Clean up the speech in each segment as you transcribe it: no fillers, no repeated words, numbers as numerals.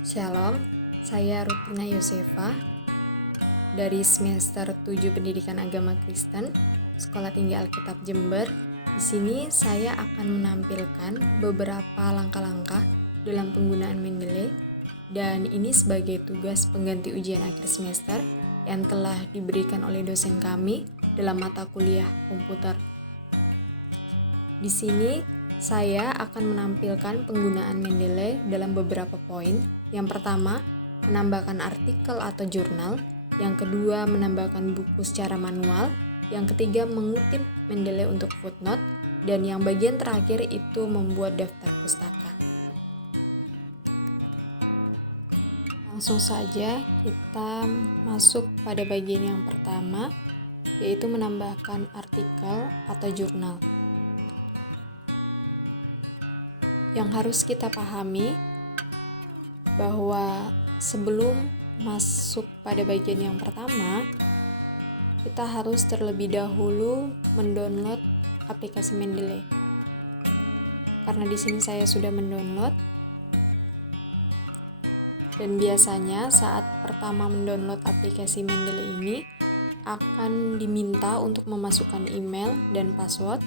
Shalom, saya Rutina Yosefa dari semester 7 Pendidikan Agama Kristen, Sekolah Tinggi Alkitab Jember. Di sini saya akan menampilkan beberapa langkah-langkah dalam penggunaan Mendeley, dan ini sebagai tugas pengganti ujian akhir semester yang telah diberikan oleh dosen kami dalam mata kuliah komputer. Di sini saya akan menampilkan penggunaan Mendeley dalam beberapa poin. Yang pertama, menambahkan artikel atau jurnal. Yang kedua, menambahkan buku secara manual. Yang ketiga, mengutip Mendeley untuk footnote. Dan yang bagian terakhir itu membuat daftar pustaka. Langsung saja kita masuk pada bagian yang pertama, yaitu menambahkan artikel atau jurnal. Yang harus kita pahami bahwa sebelum masuk pada bagian yang pertama, kita harus terlebih dahulu mendownload aplikasi Mendeley. Karena di sini saya sudah mendownload, dan biasanya saat pertama mendownload aplikasi Mendeley ini akan diminta untuk memasukkan email dan password.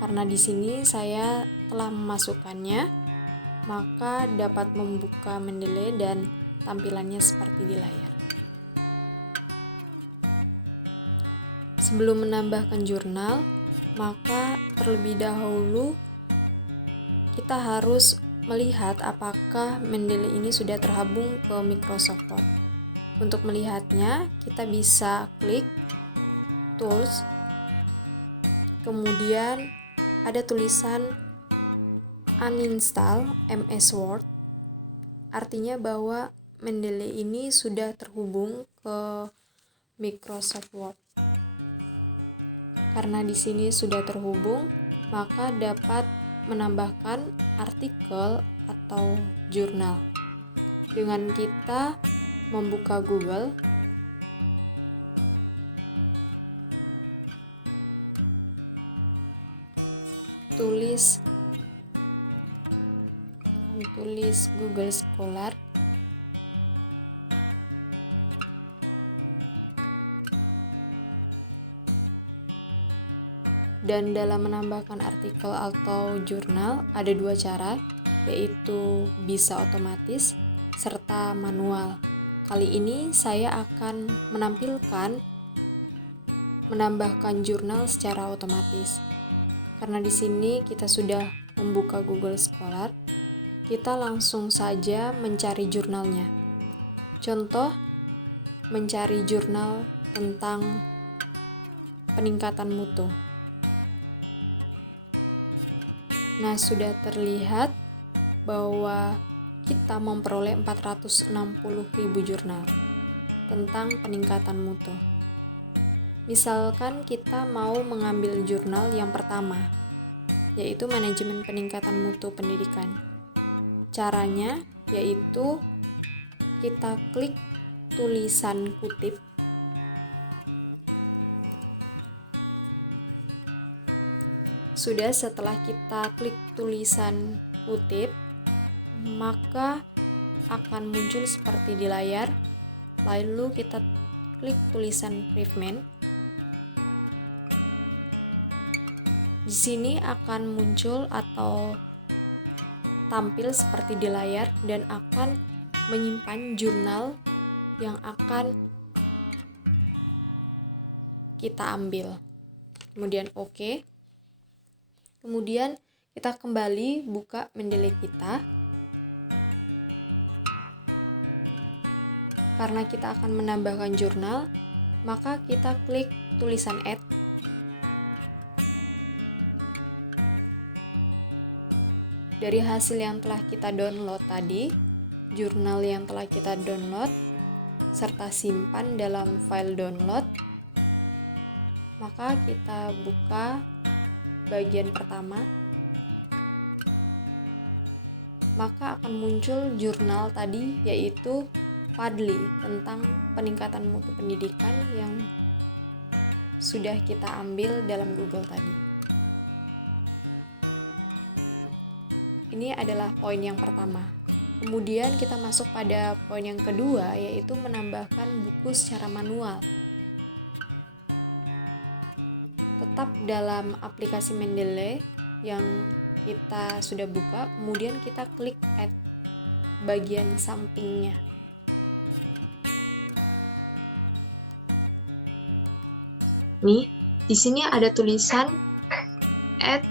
Karena di sini saya telah memasukkannya, maka dapat membuka Mendeley dan tampilannya seperti di layar. Sebelum menambahkan jurnal, maka terlebih dahulu kita harus melihat apakah Mendeley ini sudah terhubung ke Microsoft Word. Untuk melihatnya, kita bisa klik Tools, kemudian ada tulisan uninstall MS Word, artinya bahwa Mendeley ini sudah terhubung ke Microsoft Word. Karena di sini sudah terhubung, maka dapat menambahkan artikel atau jurnal. Dengan kita membuka Google, tulis Google Scholar, dan dalam menambahkan artikel atau jurnal ada dua cara, yaitu bisa otomatis serta manual. Kali ini saya akan menampilkan menambahkan jurnal secara otomatis. Karena di sini kita sudah membuka Google Scholar, kita langsung saja mencari jurnalnya. Contoh, mencari jurnal tentang peningkatan mutu. Nah, sudah terlihat bahwa kita memperoleh 460.000 jurnal tentang peningkatan mutu. Misalkan kita mau mengambil jurnal yang pertama, yaitu manajemen peningkatan mutu pendidikan. Caranya yaitu kita klik tulisan kutip, sudah setelah kita klik tulisan kutip, maka akan muncul seperti di layar. Lalu kita klik tulisan preview. Di sini akan muncul atau tampil seperti di layar dan akan menyimpan jurnal yang akan kita ambil. Kemudian OK. Kemudian kita kembali buka Mendeley kita. Karena kita akan menambahkan jurnal, maka kita klik tulisan Add. Dari hasil yang telah kita download tadi, jurnal yang telah kita download, serta simpan dalam file download, maka kita buka bagian pertama, maka akan muncul jurnal tadi, yaitu Padli tentang peningkatan mutu pendidikan yang sudah kita ambil dalam Google tadi. Ini adalah poin yang pertama. Kemudian kita masuk pada poin yang kedua, yaitu menambahkan buku secara manual. Tetap dalam aplikasi Mendeley yang kita sudah buka, kemudian kita klik add bagian sampingnya. Nih, di sini ada tulisan add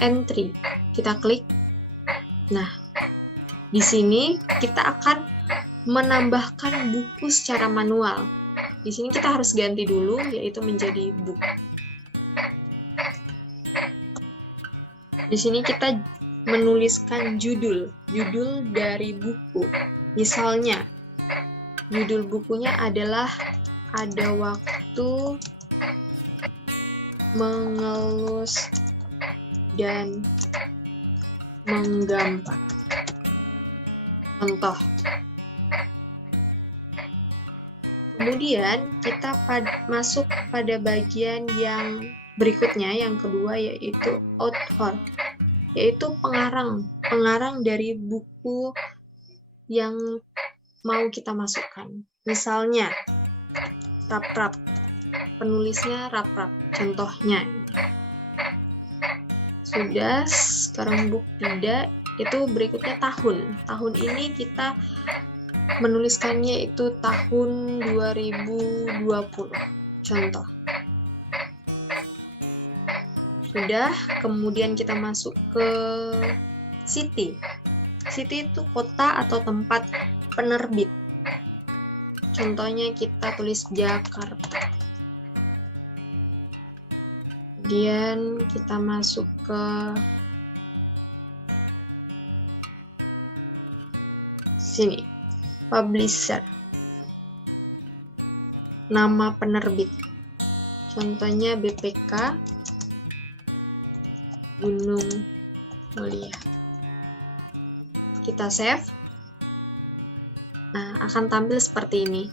entry. Kita klik. Nah, di sini kita akan menambahkan buku secara manual. Di sini kita harus ganti dulu, yaitu menjadi book. Di sini kita menuliskan judul dari buku. Misalnya, judul bukunya adalah Ada Waktu Mengelus dan Menggambar. Contoh. Kemudian kita masuk pada bagian yang berikutnya, yang kedua, yaitu author, yaitu pengarang dari buku yang mau kita masukkan. Misalnya, Rap-Rap, penulisnya Rap-Rap, contohnya. Sudah, sekarang book tidak, itu berikutnya tahun. Tahun ini kita menuliskannya itu tahun 2020, contoh. Sudah, kemudian kita masuk ke city. City itu kota atau tempat penerbit. Contohnya kita tulis Jakarta. Kemudian kita masuk ke sini, publisher, nama penerbit. Contohnya BPK Gunung Mulia. Kita save. Nah, akan tampil seperti ini.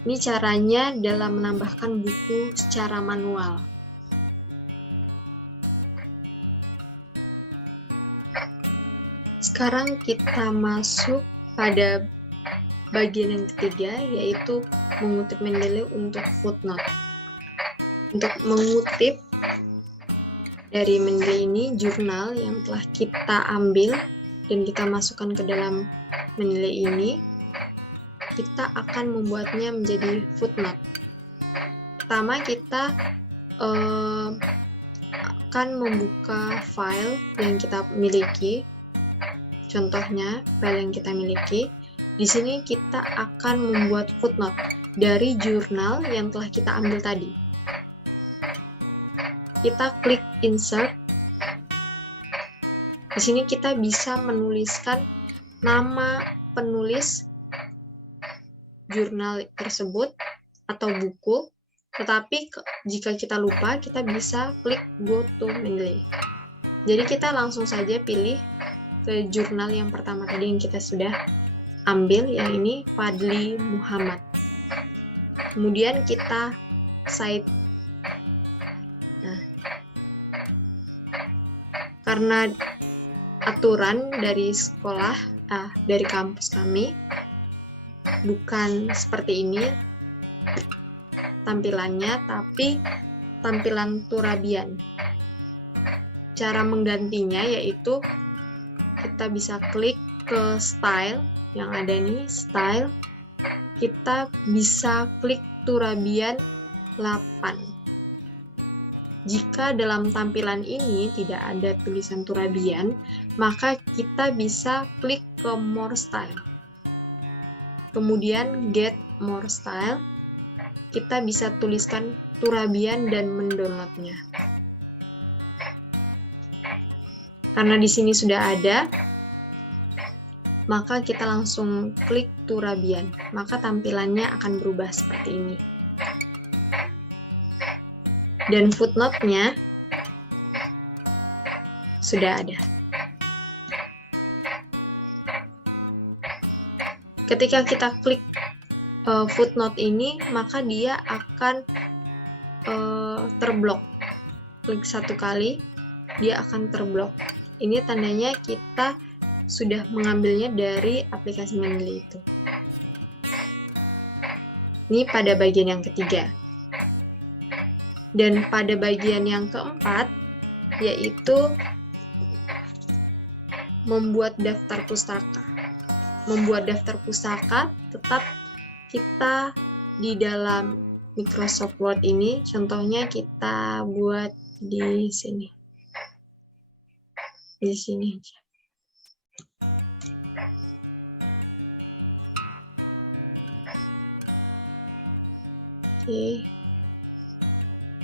Ini caranya dalam menambahkan buku secara manual. Sekarang kita masuk pada bagian yang ketiga, yaitu mengutip Mendeley untuk footnote. Untuk mengutip dari Mendeley ini, jurnal yang telah kita ambil dan kita masukkan ke dalam Mendeley ini, kita akan membuatnya menjadi footnote. Pertama, kita akan membuka file yang kita miliki. Contohnya, file yang kita miliki. Di sini kita akan membuat footnote dari jurnal yang telah kita ambil tadi. Kita klik insert. Di sini kita bisa menuliskan nama penulis jurnal tersebut atau buku, tetapi jika kita lupa, kita bisa klik go to Mendeley. Jadi kita langsung saja pilih ke jurnal yang pertama tadi yang kita sudah ambil, yang ini Fadli Muhammad. Kemudian kita cite. Nah, karena aturan dari sekolah, dari kampus kami, bukan seperti ini tampilannya, tapi tampilan Turabian. Cara menggantinya yaitu kita bisa klik ke style yang ada nih, style. Kita bisa klik Turabian 8. Jika dalam tampilan ini tidak ada tulisan Turabian, maka kita bisa klik ke more style. Kemudian get more style, kita bisa tuliskan Turabian dan mendownloadnya. Karena di sini sudah ada, maka kita langsung klik Turabian, maka tampilannya akan berubah seperti ini. Dan footnote-nya sudah ada. Ketika kita klik footnote ini, maka dia akan terblok. Klik satu kali, dia akan terblok. ini tandanya kita sudah mengambilnya dari aplikasi Mendeley itu. Ini pada bagian yang ketiga. Dan pada bagian yang keempat, yaitu membuat daftar pustaka. Membuat daftar pustaka tetap kita di dalam Microsoft Word ini, contohnya kita buat di sini. Di sini aja. Oke.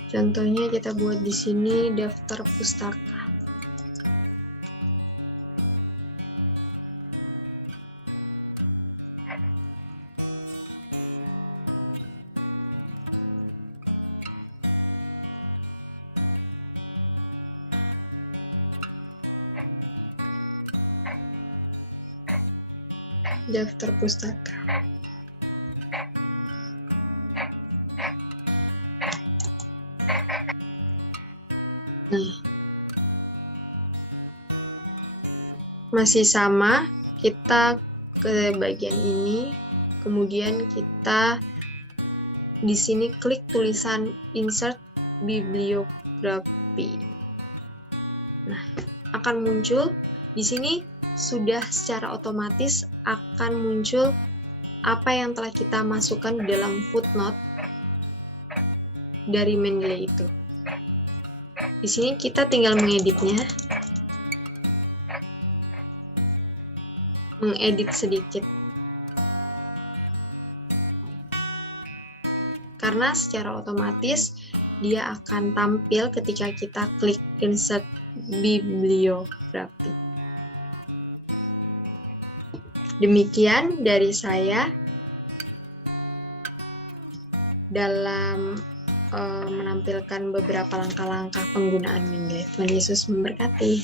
Contohnya kita buat di sini daftar pustaka. Daftar pustaka. Nah, masih sama, kita ke bagian ini, kemudian kita di sini klik tulisan insert bibliografi. Nah, akan muncul di sini sudah secara otomatis akan muncul apa yang telah kita masukkan di dalam footnote dari Mendeley itu. Di sini kita tinggal mengeditnya. Mengedit sedikit. Karena secara otomatis dia akan tampil ketika kita klik insert bibliografi. Demikian dari saya dalam menampilkan beberapa langkah-langkah penggunaan Mendeley. Tuhan Yesus memberkati.